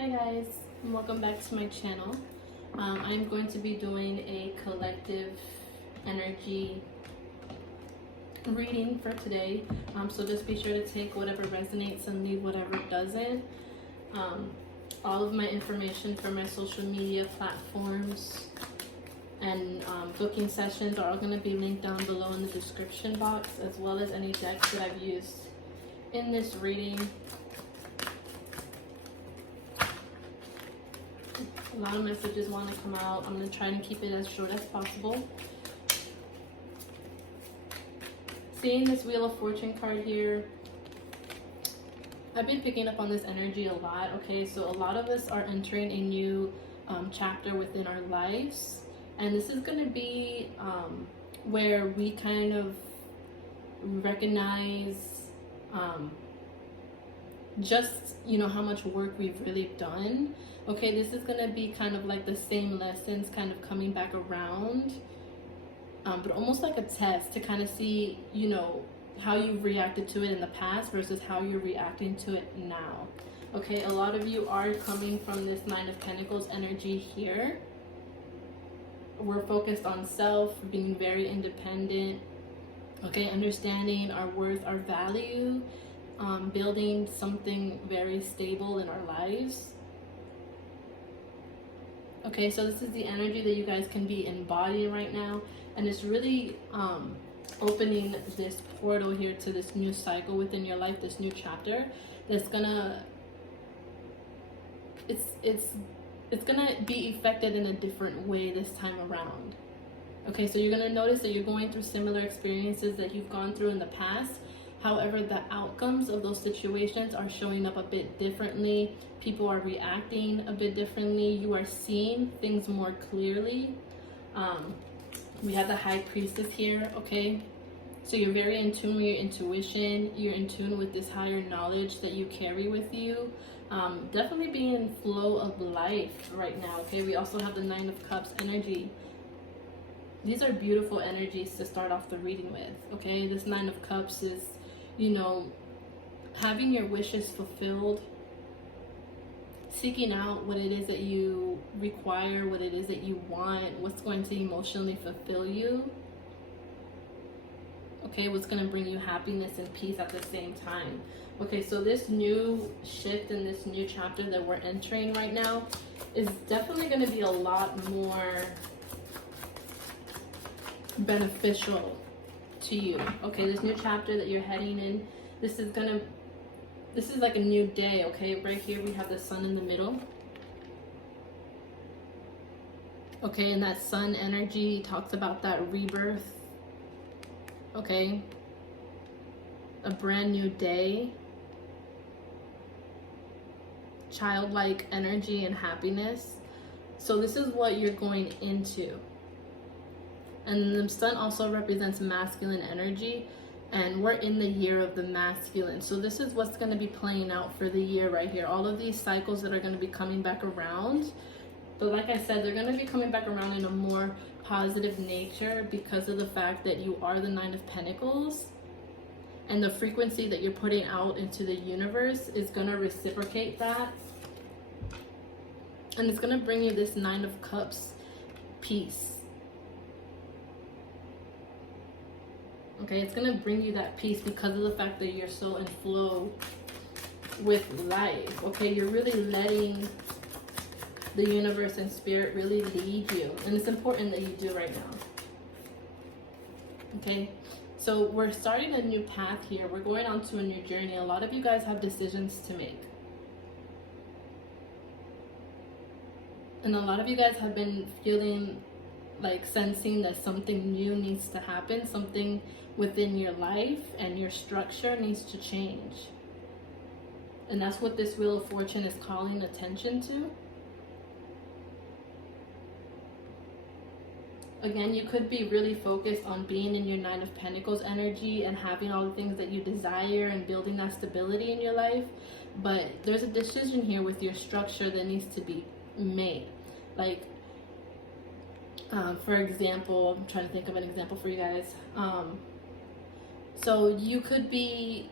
Hi guys, and welcome back to my channel. I'm going to be doing a collective energy reading for today. So just be sure to take whatever resonates and leave whatever doesn't. All of my information for my social media platforms and booking sessions are all going to be linked down below in the description box, as well as any decks that I've used in this reading. A lot of messages want to come out. I'm going to try and keep it as short as possible. Seeing this Wheel of Fortune card here, I've been picking up on this energy a lot, okay? So a lot of us are entering a new chapter within our lives. And this is going to be where we kind of recognize just, how much work we've really done. Okay, this is going to be kind of like the same lessons kind of coming back around, but almost like a test to kind of see, how you've reacted to it in the past versus how you're reacting to it now. Okay, a lot of you are coming from this Nine of Pentacles energy here. We're focused on self, being very independent, okay, understanding our worth, our value, building something very stable in our lives. Okay, so this is the energy that you guys can be embodying right now, and it's really opening this portal here to this new cycle within your life, this new chapter that's gonna it's gonna be affected in a different way this time around. Okay, so you're gonna notice that you're going through similar experiences that you've gone through in the past. However, the outcomes of those situations are showing up a bit differently. People are reacting a bit differently. You are seeing things more clearly. We have the High Priestess here, okay? So you're very in tune with your intuition. You're in tune with this higher knowledge that you carry with you. Definitely being in flow of life right now, okay? We also have the Nine of Cups energy. These are beautiful energies to start off the reading with, okay? This Nine of Cups is, having your wishes fulfilled, seeking out what it is that you require, what it is that you want, what's going to emotionally fulfill you, okay, what's going to bring you happiness and peace at the same time. Okay, so this new shift in this new chapter that we're entering right now is definitely going to be a lot more beneficial to you. Okay, this new chapter that you're heading in, this is like a new day. Okay, right here we have the sun in the middle. Okay, and that sun energy talks about that rebirth. Okay, a brand new day, childlike energy and happiness. So this is what you're going into. And the sun also represents masculine energy, and we're in the year of the masculine. So this is what's going to be playing out for the year right here. All of these cycles that are going to be coming back around. But like I said, they're going to be coming back around in a more positive nature because of the fact that you are the Nine of Pentacles. And the frequency that you're putting out into the universe is going to reciprocate that. And it's going to bring you this Nine of Cups peace. Okay, it's going to bring you that peace because of the fact that you're so in flow with life. Okay, you're really letting the universe and spirit really lead you. And it's important that you do right now. Okay, so we're starting a new path here. We're going on to a new journey. A lot of you guys have decisions to make. And a lot of you guys have been feeling like sensing that something new needs to happen, something within your life and your structure needs to change. And that's what this Wheel of Fortune is calling attention to. Again, you could be really focused on being in your Nine of Pentacles energy and having all the things that you desire and building that stability in your life. But there's a decision here with your structure that needs to be made. Like, for example, I'm trying to think of an example for you guys. So you could be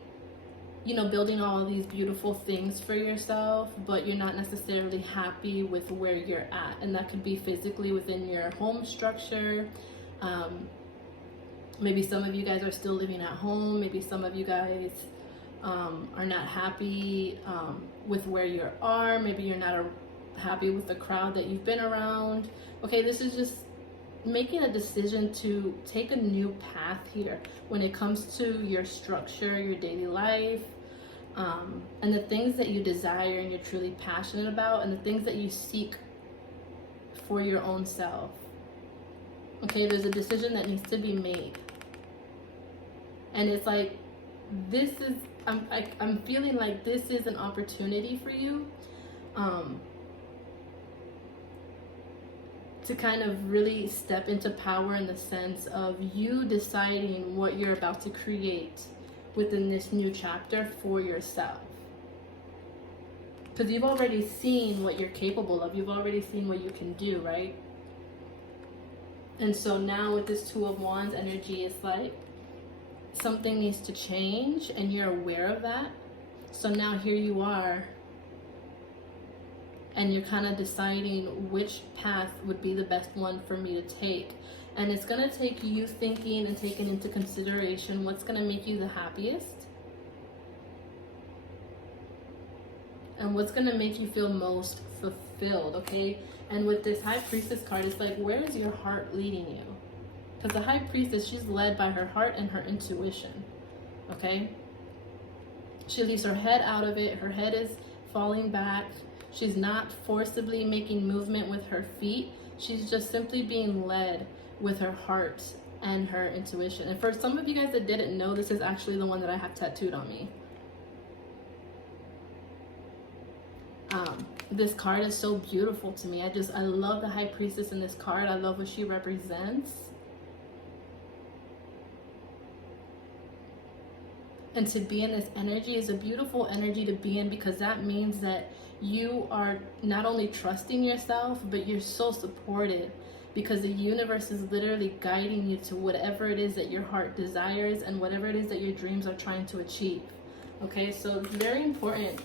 you know, building all these beautiful things for yourself, but you're not necessarily happy with where you're at. And that could be physically within your home structure. Maybe some of you guys are still living at home. Maybe some of you guys are not happy with where you are. Maybe you're not happy with the crowd that you've been around. Okay, this is just making a decision to take a new path here when it comes to your structure, your daily life, and the things that you desire and you're truly passionate about, and the things that you seek for your own self. Okay, there's a decision that needs to be made. And it's like, this is, I'm feeling like this is an opportunity for you to kind of really step into power, in the sense of you deciding what you're about to create within this new chapter for yourself. Because you've already seen what you're capable of. You've already seen what you can do, right? And so now with this Two of Wands energy, it's like something needs to change and you're aware of that. So now here you are, and you're kind of deciding which path would be the best one for me to take. And it's going to take you thinking and taking into consideration what's going to make you the happiest and what's going to make you feel most fulfilled, okay? And with this High Priestess card, it's like, where is your heart leading you? Because the High Priestess, she's led by her heart and her intuition, okay? She leaves her head out of it. Her head is falling back. She's not forcibly making movement with her feet. She's just simply being led with her heart and her intuition. And for some of you guys that didn't know, this is actually the one that I have tattooed on me. This card is so beautiful to me. I love the High Priestess in this card. I love what she represents. And to be in this energy is a beautiful energy to be in, because that means that you are not only trusting yourself, but you're so supported, because the universe is literally guiding you to whatever it is that your heart desires and whatever it is that your dreams are trying to achieve. Okay, so it's very important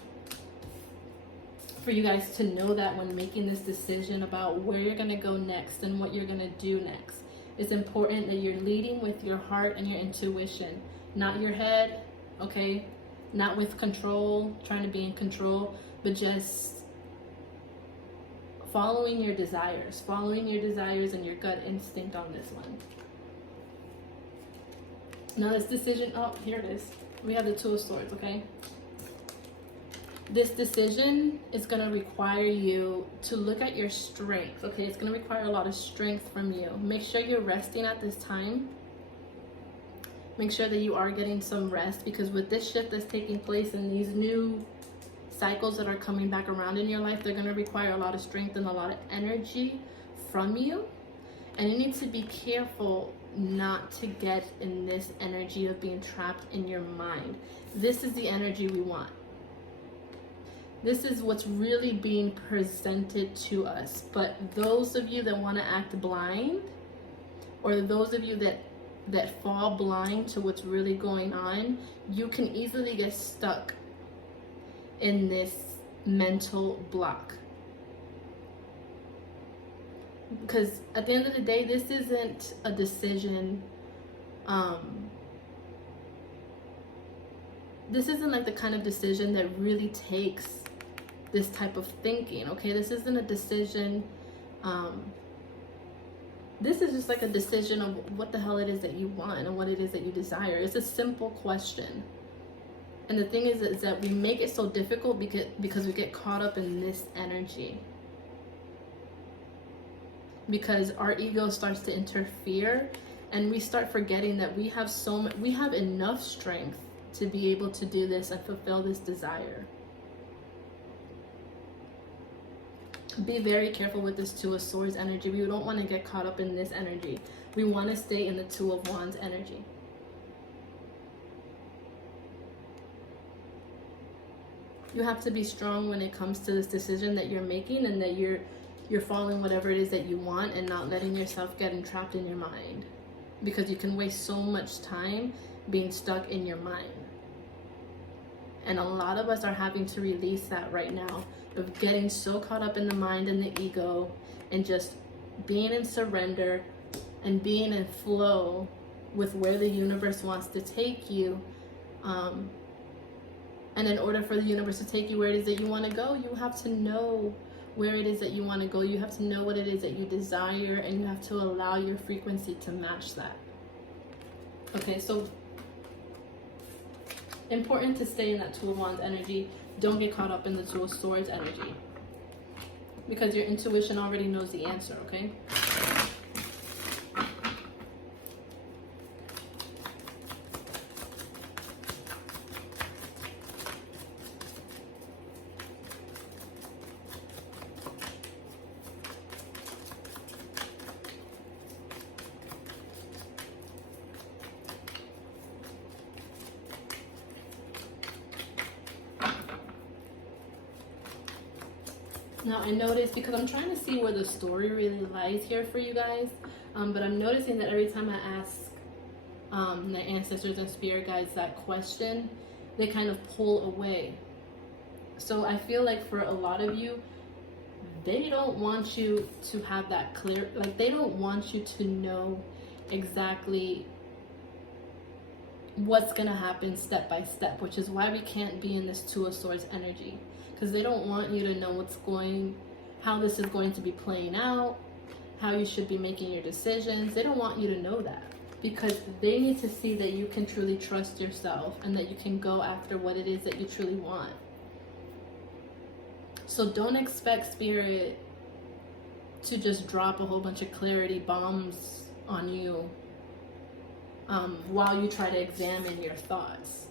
for you guys to know that when making this decision about where you're going to go next and what you're going to do next. It's important that you're leading with your heart and your intuition, not your head, okay? Not with control, trying to be in control, but just following your desires and your gut instinct on this one. Now this decision, oh, here it is. We have the Two of Swords, okay? This decision is going to require you to look at your strength, okay? It's going to require a lot of strength from you. Make sure you're resting at this time. Make sure that you are getting some rest, because with this shift that's taking place and these new cycles that are coming back around in your life, they're going to require a lot of strength and a lot of energy from you. And you need to be careful not to get in this energy of being trapped in your mind. This is the energy we want. This is what's really being presented to us. But those of you that want to act blind, or those of you that fall blind to what's really going on, you can easily get stuck in this mental block. Because at the end of the day, this isn't a decision, this isn't like the kind of decision that really takes this type of thinking, okay? This isn't a decision, this is just like a decision of what the hell it is that you want and what it is that you desire. It's a simple question. And the thing is that we make it so difficult because we get caught up in this energy. Because our ego starts to interfere, and we start forgetting that we have enough strength to be able to do this and fulfill this desire. Be very careful with this Two of Swords energy. We don't want to get caught up in this energy. We want to stay in the Two of Wands energy. You have to be strong when it comes to this decision that you're making, and that you're following whatever it is that you want, and not letting yourself get entrapped in your mind, because you can waste so much time being stuck in your mind. And a lot of us are having to release that right now, of getting so caught up in the mind and the ego, and just being in surrender and being in flow with where the universe wants to take you. And in order for the universe to take you where it is that you want to go, you have to know where it is that you want to go. You have to know what it is that you desire, and you have to allow your frequency to match that. Okay, so important to stay in that Two of Wands energy. Don't get caught up in the Two of Swords energy, because your intuition already knows the answer, okay? Now I noticed, because I'm trying to see where the story really lies here for you guys, but I'm noticing that every time I ask the ancestors and spirit guides that question, they kind of pull away. So I feel like for a lot of you, they don't want you to have that clear, like they don't want you to know exactly what's gonna happen step by step, which is why we can't be in this Two of Swords energy. Because they don't want you to know how this is going to be playing out, how you should be making your decisions. They don't want you to know that, because they need to see that you can truly trust yourself and that you can go after what it is that you truly want. So don't expect spirit to just drop a whole bunch of clarity bombs on you while you try to examine your thoughts.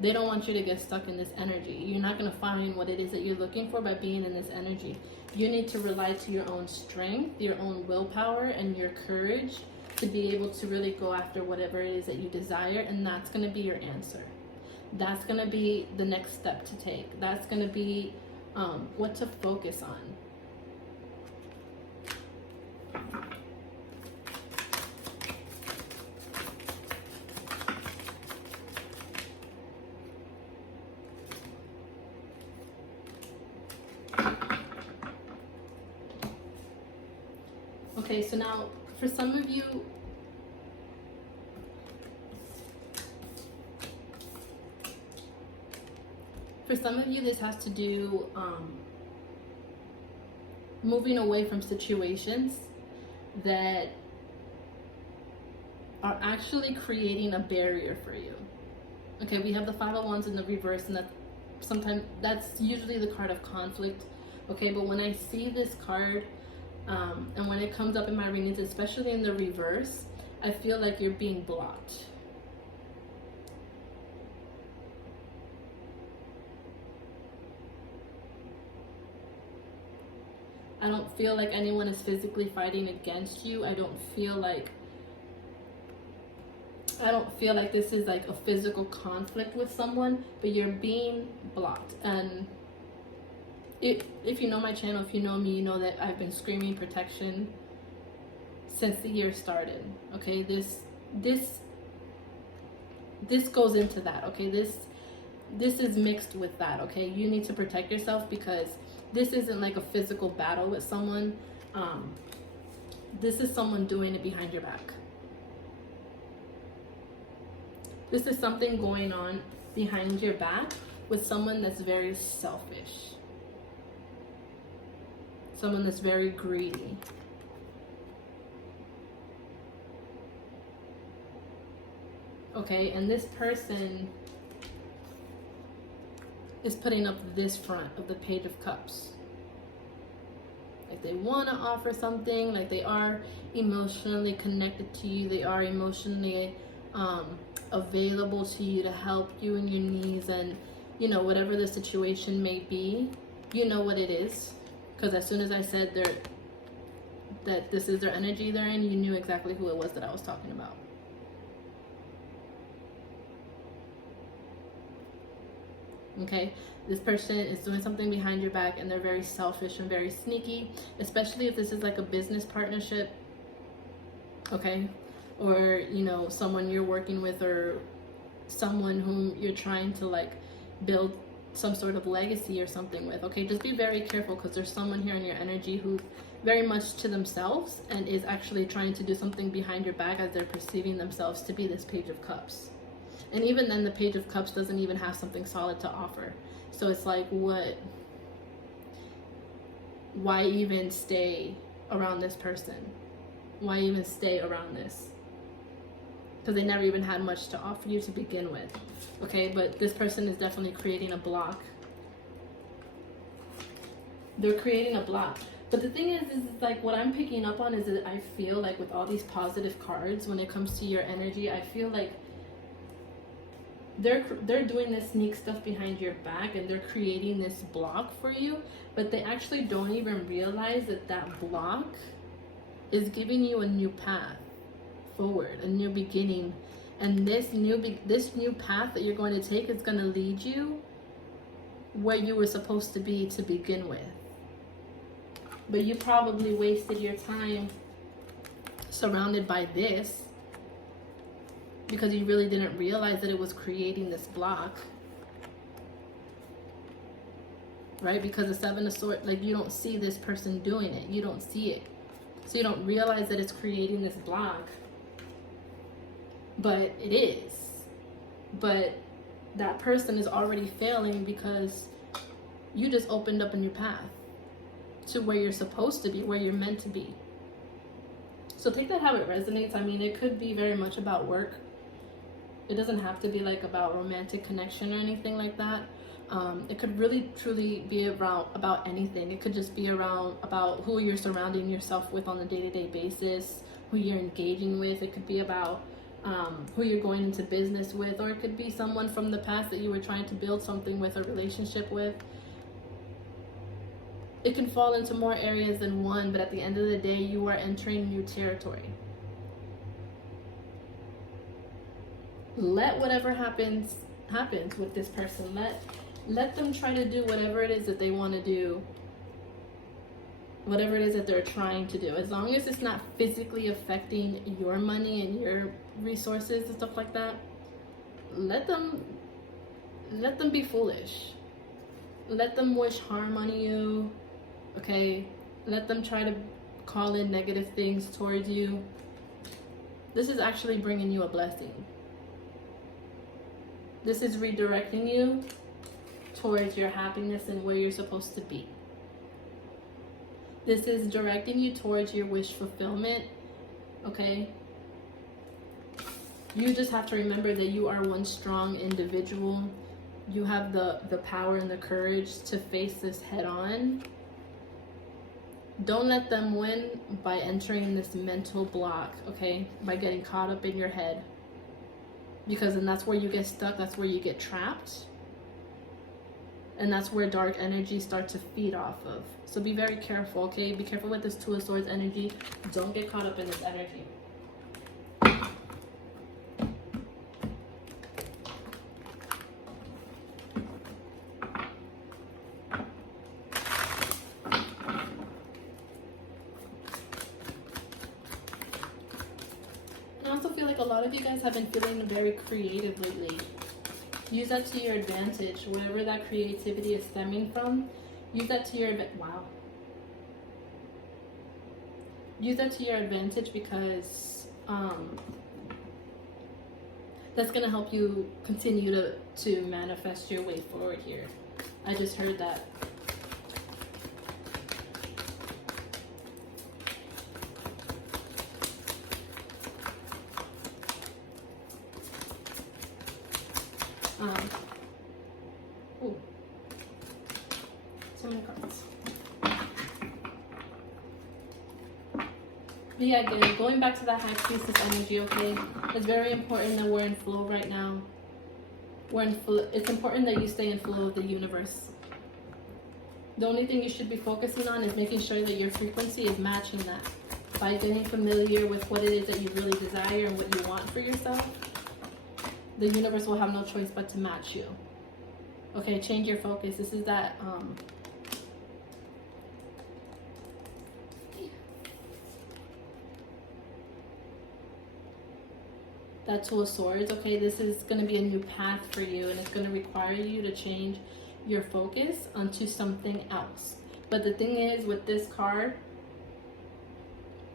They don't want you to get stuck in this energy. You're not going to find what it is that you're looking for by being in this energy. You need to rely to your own strength, your own willpower, and your courage to be able to really go after whatever it is that you desire, and that's going to be your answer. That's going to be the next step to take. That's going to be what to focus on. Okay, so now for some of you, this has to do moving away from situations that are actually creating a barrier for you. Okay, we have the Five of Wands in the reverse, and that's usually the card of conflict. Okay, but when I see this card, and when it comes up in my readings, especially in the reverse, I feel like you're being blocked. I don't feel like anyone is physically fighting against you. I don't feel like this is like a physical conflict with someone, but you're being blocked. And if you know my channel, if you know me, you know that I've been screaming protection since the year started. Okay, this goes into that. Okay, this is mixed with that. Okay, you need to protect yourself, because this isn't like a physical battle with someone. This is someone doing it behind your back. This is something going on behind your back with someone that's very selfish. Someone that's very greedy. Okay, and this person is putting up this front of the Page of Cups. Like they want to offer something, like they are emotionally connected to you, they are emotionally available to you to help you in your needs, and you know, whatever the situation may be, you know what it is. Because as soon as I said that this is their energy they're in, you knew exactly who it was that I was talking about. Okay, this person is doing something behind your back, and they're very selfish and very sneaky, especially if this is like a business partnership. Okay, or you know, someone you're working with, or someone whom you're trying to like build some sort of legacy or something with. Okay, just be very careful, because there's someone here in your energy who very much to themselves and is actually trying to do something behind your back, as they're perceiving themselves to be this Page of Cups. And even then, the Page of Cups doesn't even have something solid to offer. So it's like, what? Why even stay around this person? Why even stay around this? Because they never even had much to offer you to begin with. Okay, but this person is definitely creating a block. They're creating a block. But the thing is like, what I'm picking up on is that I feel like with all these positive cards, when it comes to your energy, I feel like they're doing this sneak stuff behind your back, and they're creating this block for you, but they actually don't even realize that that block is giving you a new path forward, a new beginning. And this new path that you're going to take is going to lead you where you were supposed to be to begin with. But you probably wasted your time surrounded by this because you really didn't realize that it was creating this block, right? Because the Seven of Swords, like, you don't see this person doing it. You don't see it. So you don't realize that it's creating this block. But it is. But that person is already failing because you just opened up a new path to where you're supposed to be, where you're meant to be. So take that how it resonates. I mean, it could be very much about work. It doesn't have to be like about romantic connection or anything like that. It could really truly be about anything. It could just be about who you're surrounding yourself with on a day-to-day basis, who you're engaging with. It could be about who you're going into business with, or it could be someone from the past that you were trying to build something with, a relationship with. It can fall into more areas than one, but at the end of the day, you are entering new territory. Let whatever happens with this person. Let them try to do whatever it is that they want to do, whatever it is that they're trying to do. As long as it's not physically affecting your money and your resources and stuff like that, let them be foolish. Let them wish harm on you. Okay, let them try to call in negative things towards you. This is actually bringing you a blessing. This is redirecting you towards your happiness and where you're supposed to be. This is directing you towards your wish fulfillment. Okay? You just have to remember that you are one strong individual. You have the power and the courage to face this head on. Don't let them win by entering this mental block, okay? By getting caught up in your head. Because then that's where you get stuck, that's where you get trapped. And that's where dark energy starts to feed off of. So be very careful, okay? Be careful with this Two of Swords energy. Don't get caught up in this energy. A lot of you guys have been feeling very creative lately. Use that to your advantage. Wherever that creativity is stemming from, use that to your use that to your advantage, because that's gonna help you continue to manifest your way forward here. I just heard that. Ooh. So many cards. But yeah, again, going back to that High Priestess energy, okay? It's very important that we're in flow right now. We're in flow. It's important that you stay in flow with the universe. The only thing you should be focusing on is making sure that your frequency is matching that. By getting familiar with what it is that you really desire and what you want for yourself, the universe will have no choice but to match you. Okay, change your focus. This is that that Two of Swords, okay, this is going to be a new path for you, and it's going to require you to change your focus onto something else. But the thing is, with this card,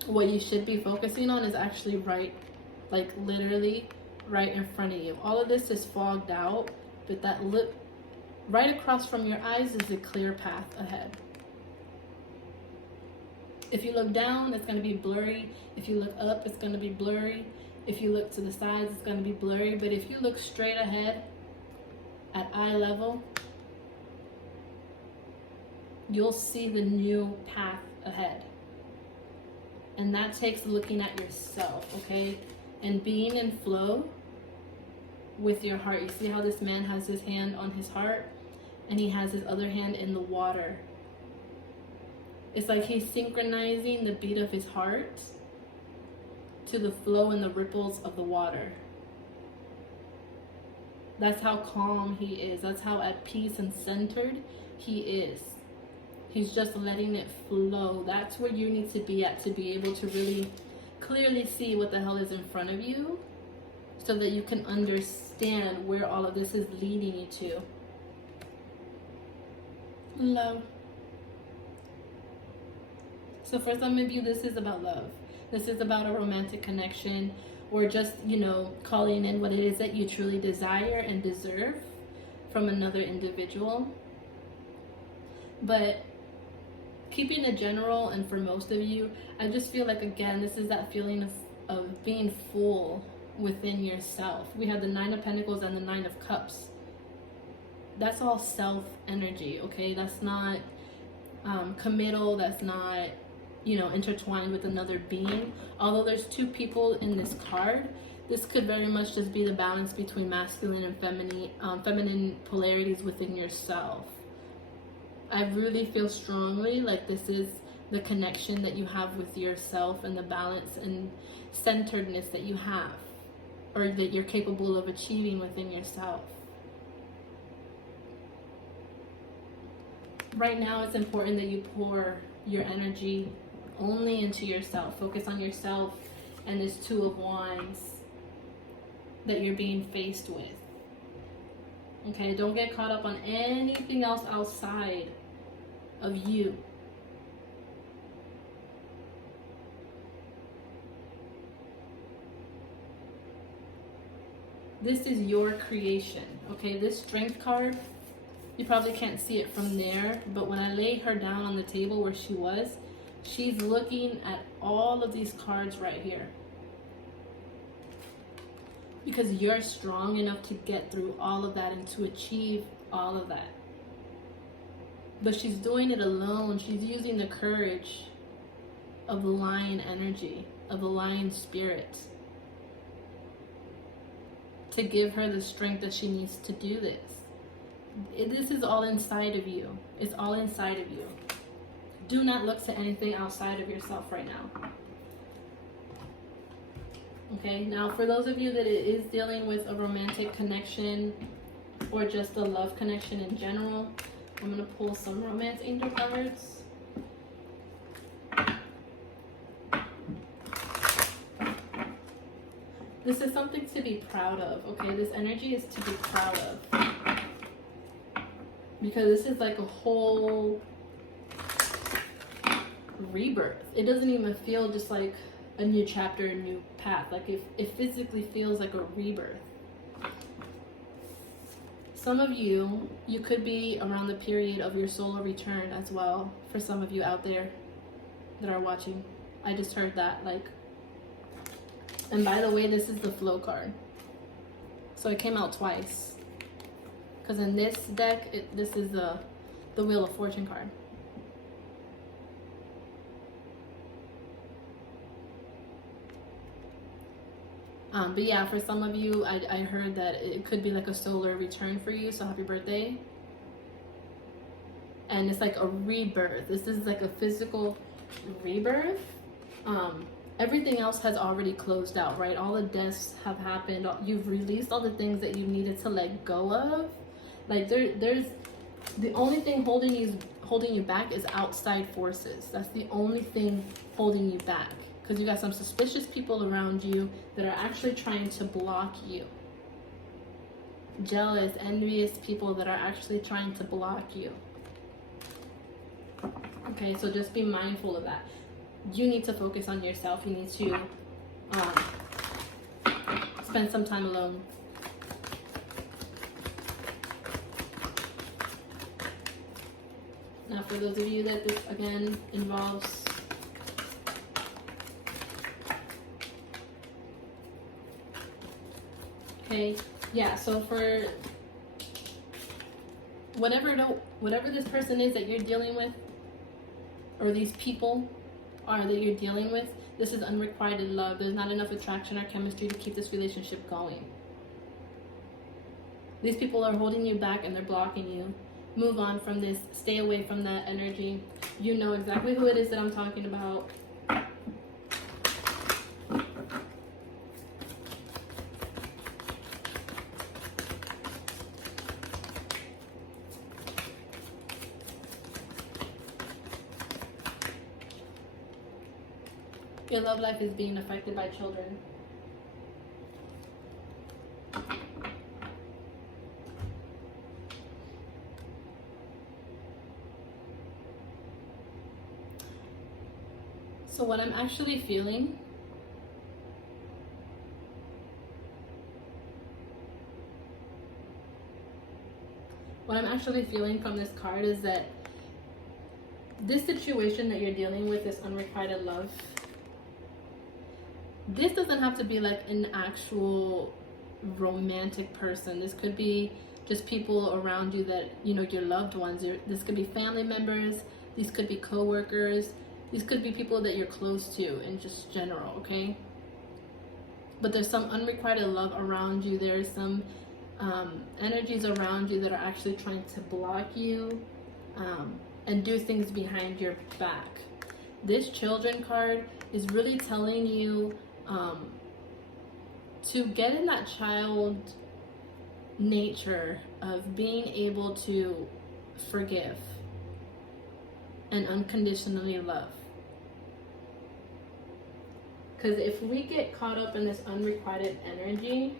what you should be focusing on is actually right, like literally right in front of you. All of this is fogged out, but that right across from your eyes is a clear path ahead. If you look down, it's going to be blurry. If you look up, it's going to be blurry. If you look to the sides, it's going to be blurry. But if you look straight ahead at eye level, you'll see the new path ahead. And that takes looking at yourself, okay? And being in flow with your heart. You see how this man has his hand on his heart and he has his other hand in the water. It's like he's synchronizing the beat of his heart to the flow and the ripples of the water. That's how calm he is. That's how at peace and centered he is. He's just letting it flow. That's where you need to be at, to be able to really clearly see what the hell is in front of you, so that you can understand where all of this is leading you to. Love. So for some of you, this is about love. This is about a romantic connection, or just, calling in what it is that you truly desire and deserve from another individual. But keeping it general, and for most of you, I just feel like, again, this is that feeling of being full within yourself. We have the Nine of Pentacles and the Nine of Cups. That's all self energy, okay? That's not committal. That's not intertwined with another being. Although there's two people in this card, this could very much just be the balance between masculine and feminine polarities within yourself. I really feel strongly like this is the connection that you have with yourself, and the balance and centeredness that you have, or that you're capable of achieving within yourself. Right now, it's important that you pour your energy only into yourself. Focus on yourself and this Two of Wands that you're being faced with. Okay, don't get caught up on anything else outside of you. This is your creation, okay? This Strength card, you probably can't see it from there, but when I laid her down on the table where she was, she's looking at all of these cards right here. Because you're strong enough to get through all of that and to achieve all of that. But she's doing it alone. She's using the courage of the lion energy, of the lion spirit, to give her the strength that she needs to do this. This is all inside of you. It's all inside of you. Do not look to anything outside of yourself right now. Okay, now for those of you that it is dealing with a romantic connection or just a love connection in general, I'm going to pull some romance angel cards. This is something to be proud of, okay? This energy is to be proud of. Because this is like a whole rebirth. It doesn't even feel just like a new chapter, a new path. Like it physically feels like a rebirth. Some of you could be around the period of your solar return as well. For some of you out there that are watching, I just heard that, like. And by the way, this is the flow card, so it came out twice. Because in this deck, this is the Wheel of Fortune card. But yeah, for some of you, I heard that it could be like a solar return for you, so happy birthday. And it's like a rebirth. This is like a physical rebirth. Everything else has already closed out, right? All the deaths have happened. You've released all the things that you needed to let go of. Like there's the only thing holding you back is outside forces. That's the only thing holding you back. because you got some suspicious people around you that are actually trying to block you. Jealous, envious people that are actually trying to block you. Okay, so just be mindful of that. You need to focus on yourself. You need to spend some time alone. Now, for those of you that this, again, involves okay, yeah, so for whatever this person is that you're dealing with, or these people are that you're dealing with, this is unrequited love. There's not enough attraction or chemistry to keep this relationship going. These people are holding you back and they're blocking you. Move on from this. Stay away from that energy. You know exactly who it is that I'm talking about. Your love life is being affected by children. So what I'm actually feeling from this card is that this situation that you're dealing with, this unrequited love, this doesn't have to be like an actual romantic person. This could be just people around you that, you know, your loved ones. This could be family members. These could be co-workers. These could be people that you're close to in just general, okay? But there's some unrequited love around you. There's some energies around you that are actually trying to block you and do things behind your back. This children card is really telling you to get in that child nature of being able to forgive and unconditionally love. Because if we get caught up in this unrequited energy,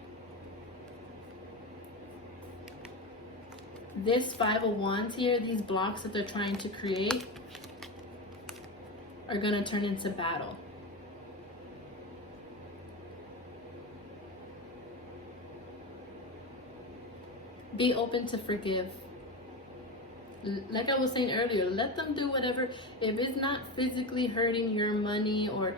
this Five of Wands here, these blocks that they're trying to create, are going to turn into battle. Be open to forgive. Like I was saying earlier, let them do whatever. If it's not physically hurting your money, or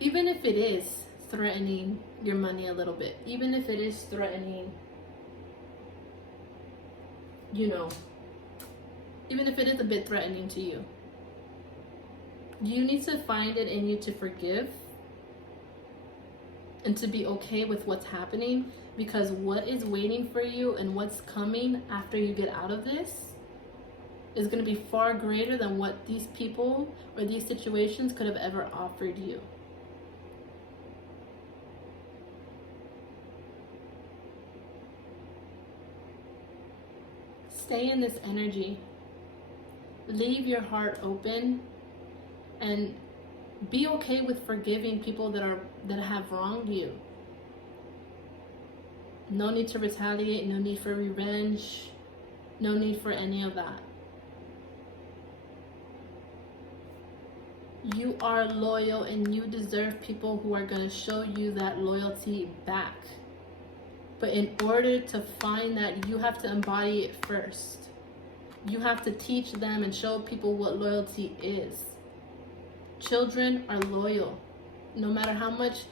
even if it is threatening your money a little bit, even if it is threatening, you know, even if it is a bit threatening to you, you need to find it in you to forgive and to be okay with what's happening, because what is waiting for you and what's coming after you get out of this is going to be far greater than what these people or these situations could have ever offered you. Stay in this energy. Leave your heart open and be okay with forgiving people that have wronged you. No need to retaliate, no need for revenge, no need for any of that. You are loyal and you deserve people who are going to show you that loyalty back. But in order to find that, you have to embody it first. You have to teach them and show people what loyalty is. Children are loyal. No matter how much,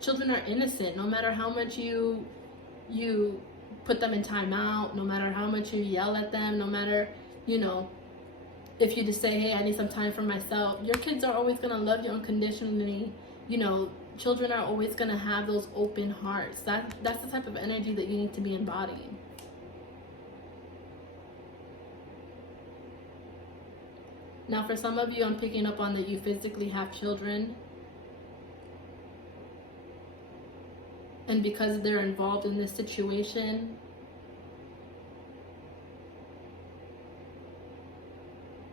children are innocent. No matter how much you put them in timeout, no matter how much you yell at them, no matter, you know, if you just say, hey, I need some time for myself, your kids are always going to love you unconditionally. You know, children are always going to have those open hearts. That's the type of energy that you need to be embodying. Now, for some of you, I'm picking up on that you physically have children. And because they're involved in this situation,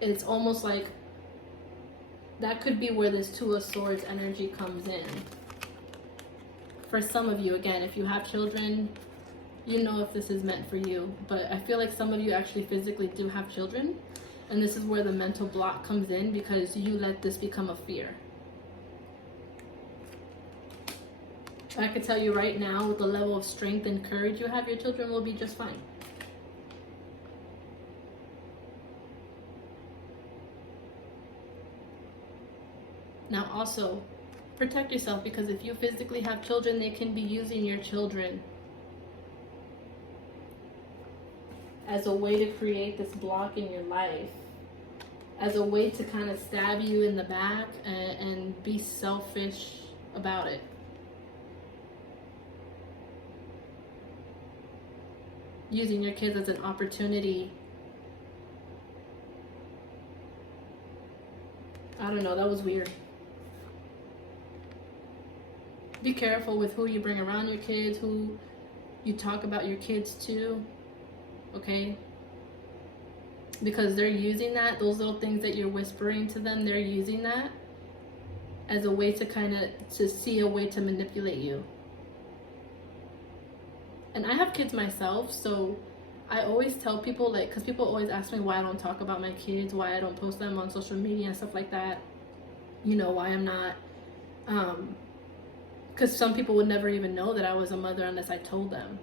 it's almost like that could be where this Two of Swords energy comes in. For some of you, again, if you have children, you know if this is meant for you. But I feel like some of you actually physically do have children. And this is where the mental block comes in because you let this become a fear. I can tell you right now, with the level of strength and courage you have, your children will be just fine. Now also, protect yourself, because if you physically have children, they can be using your children as a way to create this block in your life, as a way to kind of stab you in the back and be selfish about it. Using your kids as an opportunity. I don't know, that was weird. Be careful with who you bring around your kids, who you talk about your kids to, okay? Because they're using that, those little things that you're whispering to them, they're using that as a way to to see a way to manipulate you. And I have kids myself, so I always tell people, like, because people always ask me why I don't talk about my kids, why I don't post them on social media and stuff like that. You know, why I'm not, because some people would never even know that I was a mother unless I told them.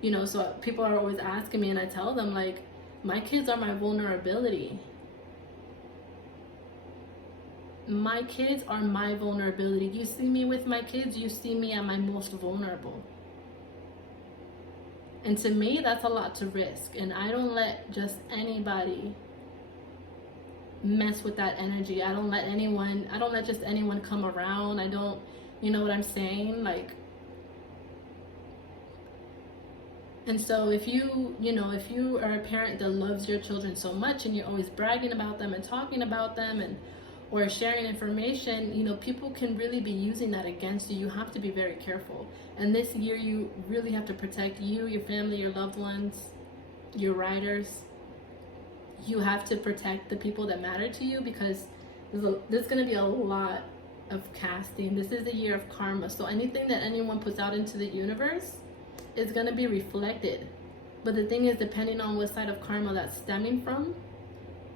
You know, so people are always asking me, and I tell them, like, my kids are my vulnerability. My kids are my vulnerability. You see me with my kids, you see me at my most vulnerable. And to me, that's a lot to risk. And I don't let just anybody mess with that energy. I don't let just anyone come around. I don't, you know what I'm saying? Like, and so if you are a parent that loves your children so much and you're always bragging about them and talking about them or sharing information, you know, people can really be using that against you. You have to be very careful. And this year, you really have to protect you, your family, your loved ones, your riders. You have to protect the people that matter to you, because there's going to be a lot of casting. This is the year of karma. So anything that anyone puts out into the universe is going to be reflected. But the thing is, depending on what side of karma that's stemming from,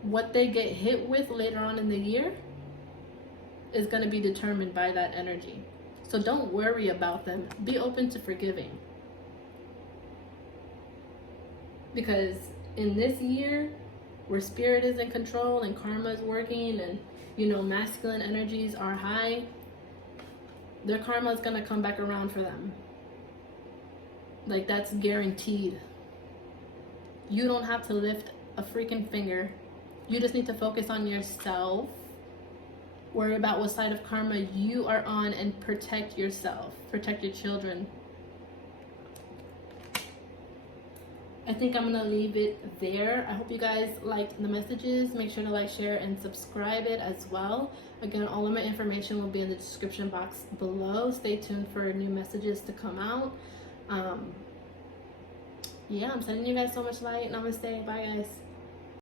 what they get hit with later on in the year is going to be determined by that energy. So don't worry about them. Be open to forgiving. Because in this year, where spirit is in control and karma is working and, you know, masculine energies are high, their karma is going to come back around for them. Like, that's guaranteed. You don't have to lift a freaking finger. You just need to focus on yourself. Worry about what side of karma you are on and protect yourself. Protect your children. I think I'm going to leave it there. I hope you guys liked the messages. Make sure to like, share, and subscribe it as well. Again, all of my information will be in the description box below. Stay tuned for new messages to come out. Yeah, I'm sending you guys so much light. Namaste. Bye, guys.